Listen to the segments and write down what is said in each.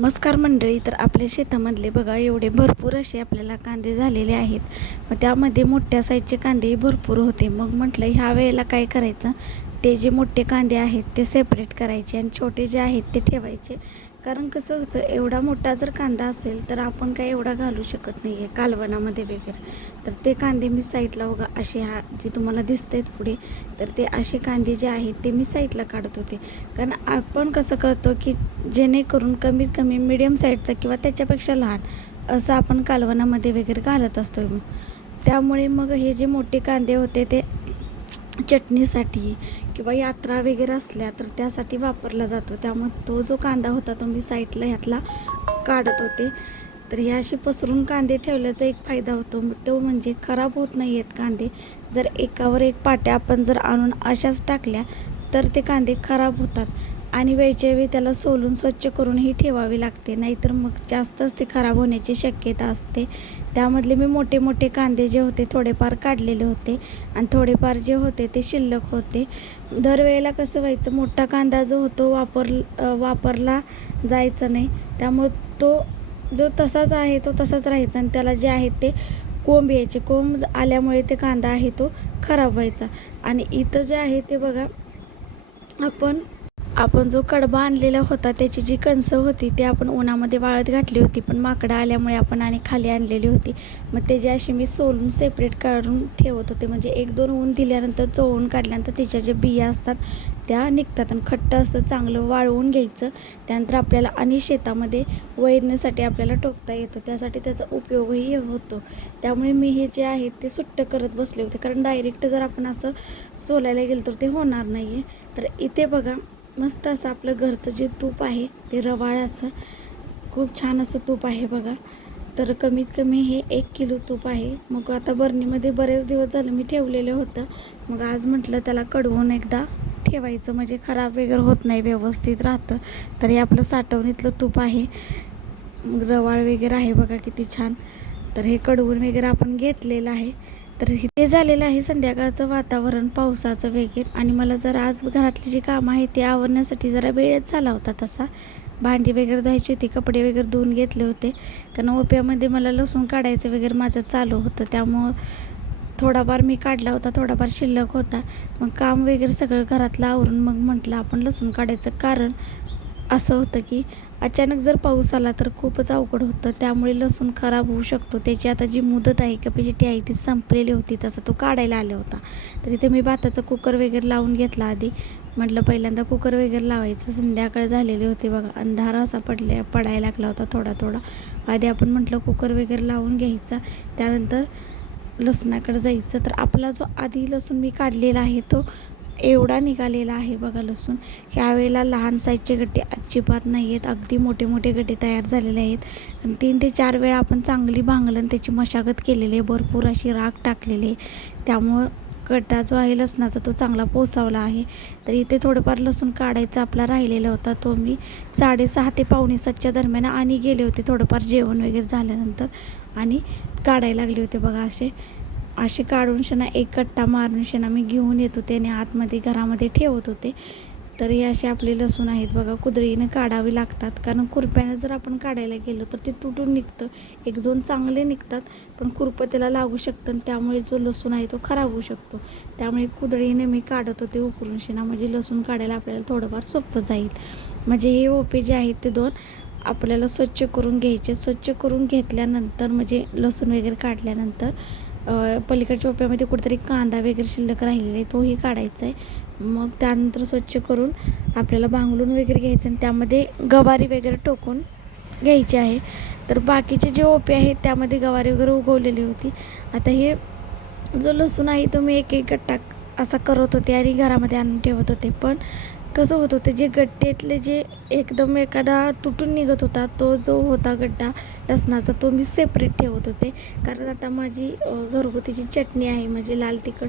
नमस्कार मंडळी. तर आपल्या शेतामधले बघा एवढे भरपूर असे आपल्याला कांदे झालेले आहेत. मग त्यामध्ये मोठ्या साईजचे कांदेही भरपूर होते. मग म्हटलं ह्या वेळेला काय करायचं, ते जे मोठे कांदे आहेत ते सेपरेट करायचे आणि छोटे जे आहेत ते ठेवायचे. कारण कसं होतं, एवढा मोठा जर कांदा असेल तर आपण काय एवढा घालू शकत नाही आहे कालवणामध्ये वगैरे. तर ते कांदे मी साईडला बघा असे जे तुम्हाला दिसत आहेत पुढे, तर ते असे कांदे जे आहेत ते मी साईडला काढत होते. कारण आपण कसं करतो की जेणेकरून कमीत कमी मीडियम साईजचा किंवा त्याच्यापेक्षा लहान असं आपण कालवणामध्ये वगैरे घालत असतो. त्यामुळे मग हे जे मोठे कांदे होते ते चटणीसाठी किंवा यात्रा वगैरे असल्या तर त्यासाठी वापरला जातो. त्यामुळे तो जो कांदा होता तो मी साईडला ह्यातला काढत होते. तर हे असे पसरून कांदे ठेवल्याचा एक फायदा होतो, तो म्हणजे खराब होत नाही आहेत कांदे. जर एकावर एक पाट्या आपण जर आणून अशाच टाकल्या तर ते कांदे खराब होतात आणि वेळच्या वेळी त्याला सोलून स्वच्छ करूनही ठेवावे लागते, नाहीतर मग जास्तच ते खराब होण्याची शक्यता असते. त्यामधले मी मोठे मोठे कांदे जे होते थोडेफार काढलेले होते आणि थोडेफार जे होते ते शिल्लक होते. दरवेळेला कसं व्हायचं, मोठा कांदा जो होतो वापरला जायचा नाही, त्यामुळे तो जो तसाच आहे तो तसाच राहायचा आणि त्याला जे आहे ते कोंब यायचे. कोंब आल्यामुळे ते कांदा आहे तो खराब व्हायचा. आणि इथं जे आहे ते बघा, आपण जो कडबा आणलेला होता त्याची जी कणसं होती ती आपण उन्हामध्ये वाळत घातली होती, पण माकडं आल्यामुळे आपण आणि खाली आणलेली होती. मग त्याची अशी मी सोलून सेपरेट काढून ठेवत होते. म्हणजे 1-2 ऊन दिल्यानंतर चोळून काढल्यानंतर त्याच्या ज्या बिया असतात त्या निघतात आणि खट्ट असं चांगलं वाळवून घ्यायचं. त्यानंतर आपल्याला आणि शेतामध्ये वैरण्यासाठी आपल्याला टोकता येतो, त्यासाठी त्याचा उपयोगही होतो. त्यामुळे मी हे जे आहे ते सुट्ट करत बसले होते, कारण डायरेक्ट जर आपण असं सोलायला गेलं तर ते होणार नाही आहे. तर इथे बघा मस्त असं आपलं घरचं जे तूप आहे ते रवाळ असं खूप छान असं तूप आहे बघा. तर कमीत कमी हे 1 किलो तूप आहे. मग आता बरणीमध्ये बरेच दिवस झालं मी ठेवलेलं होतं. मग आज म्हटलं त्याला कढवून एकदा ठेवायचं, म्हणजे खराब वगैरे होत नाही, व्यवस्थित राहतं. तर हे आपलं साठवणीतलं तूप आहे. मग रवाळ वगैरे आहे बघा किती छान. तर हे कढवून वगैरे आपण घेतलेलं आहे. तर ते झालेलं आहे संध्याकाळचं वातावरण पावसाचं वगैरे. आणि मला जरा आज घरातली जी कामं आहेत ते आवरण्यासाठी जरा वेळच झाला होता तसा. भांडी वगैरे धुवायची होती, कपडे वगैरे धुवून घेतले होते, कारण ओप्यामध्ये मला लसूण काढायचं वगैरे माझं चालू होतं. त्यामुळं थोडाफार मी काढला होता, थोडाफार शिल्लक होता. मग काम वगैरे सगळं घरातलं आवरून मग म्हटलं आपण लसूण काढायचं. कारण असं होतं की अचानक जर पाऊस आला तर खूपच अवघड होतं, त्यामुळे लसूण खराब होऊ शकतो. त्याची आता जी मुदत आहे कॅपॅसिटी आहे ती संपलेली होती, तसा तो काढायला आला होता. तर इथे मी भाताचा कुकर वगैरे लावून घेतला आधी. म्हटलं पहिल्यांदा कुकर वगैरे लावायचं. संध्याकाळ झालेली होती बघा, अंधार असा पडायला लागला होता थोडा थोडा. आधी आपण म्हटलं कुकर वगैरे लावून घ्यायचा, त्यानंतर लसणाकडे जायचं. तर आपला जो आधी लसूण मी काढलेला आहे तो एवढा निघालेला आहे बघा लसूण. ह्यावेळेला लहान साईजचे गड्डे अजिबात नाही आहेत, अगदी मोठे मोठे गड्डे तयार झालेले आहेत. आणि 3 ते 4 वेळा आपण चांगली भांगलन त्याची मशागत केलेली आहे, भरपूर अशी राख टाकलेली आहे. त्यामुळं गड्डा जो आहे लसणाचा तो चांगला पोसावला आहे. तर इथे थोडंफार लसूण काढायचा आपला राहिलेला होता, तो मी 6:30 ते 6:45च्या दरम्यान आणि गेले होते थोडंफार जेवण वगैरे झाल्यानंतर आणि काढायला लागले होते बघा. असे काढून शेणा एक कट्टा मारून शेणा मी घेऊन येत होते आणि आतमध्ये घरामध्ये ठेवत होते. तर हे असे आपले लसूण आहेत बघा, कुदळीनं काढावे लागतात, कारण खुरप्यानं जर आपण काढायला गेलो तर ते तुटून निघतं. 1-2 चांगले निघतात, पण खुरपं त्याला लागू शकतं आणि त्यामुळे जो लसूण आहे तो खराब होऊ शकतो. त्यामुळे कुदळीने मी काढत होते उकरून शेणा, म्हणजे लसूण काढायला आपल्याला थोडंफार सोपं जाईल. म्हणजे हे ओपे जे आहेत ते 2 आपल्याला स्वच्छ करून घ्यायचे. स्वच्छ करून घेतल्यानंतर म्हणजे लसूण वगैरे काढल्यानंतर पलीकडच्या ओप्यामध्ये कुठेतरी कांदा वगैरे शिल्लक राहिलेला आहे तोही काढायचा आहे. मग त्यानंतर स्वच्छ करून आपल्याला भांगलून वगैरे घ्यायचं आणि त्यामध्ये गवारी वगैरे टोकून घ्यायची आहे. तर बाकीचे जे ओपे आहेत त्यामध्ये गवारी वगैरे उगवलेली होती. आता हे जो लसूण आहे तो मी एक गट्टा असा करत होते आणि घरामध्ये आणून ठेवत होते. पण कसं होत होतं, जे गड्डेतले जे एकदम एखादा तुटून निघत होता तो जो होता गड्डा लसणाचा तो मी सेपरेट ठेवत होते. कारण आता माझी घरगुतीची चटणी आहे, म्हणजे लाल तिखट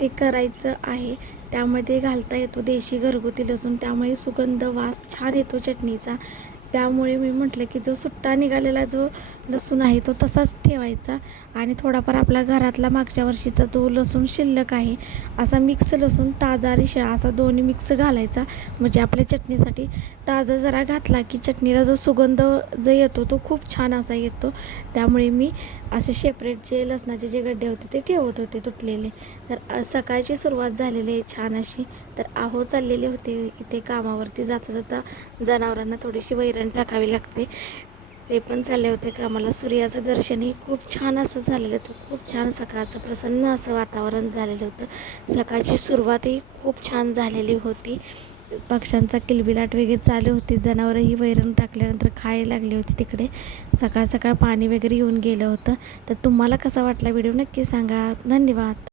ते करायचं आहे. त्यामध्ये घालता येतो देशी घरगुती लसूण, त्यामुळे सुगंध वास छान येतो चटणीचा. त्यामुळे मी म्हटलं की जो सुट्टा निघालेला जो लसूण आहे तो तसाच ठेवायचा आणि थोडाफार आपला घरातला मागच्या वर्षीचा तो लसूण शिल्लक आहे असा मिक्स लसूण ताजा आणि शिळा असा दोन्ही मिक्स घालायचा. म्हणजे आपल्या चटणीसाठी ताजा जरा घातला की चटणीला जो सुगंध जो येतो तो खूप छान असा येतो. त्यामुळे मी असे सेपरेट जे लसणाचे जे गड्डे होते ते ठेवत होते तुटलेले. तर सकाळची सुरुवात झालेली आहे छान अशी. तर आहो चाललेले होते इथे कामावरती. जाता जाता जनावरांना थोडीशी वैरण टाकावी लागते, ते पण चालले होते कामाला. सूर्याचं दर्शनही खूप छान असं झालेलं होतं. खूप छान सकाळचं प्रसन्न असं वातावरण झालेलं होतं. सकाळची सुरुवातही खूप छान झालेली होती. पक्ष्यांचा किलबिलाट वगैरे चालू होती. जनावरही वैरण टाकल्यानंतर खायला लागली होती तिकडे. सकाळ सकाळ पाणी वगैरे येऊन गेलं होतं. तर तुम्हाला कसा वाटला व्हिडिओ नक्की सांगा. धन्यवाद.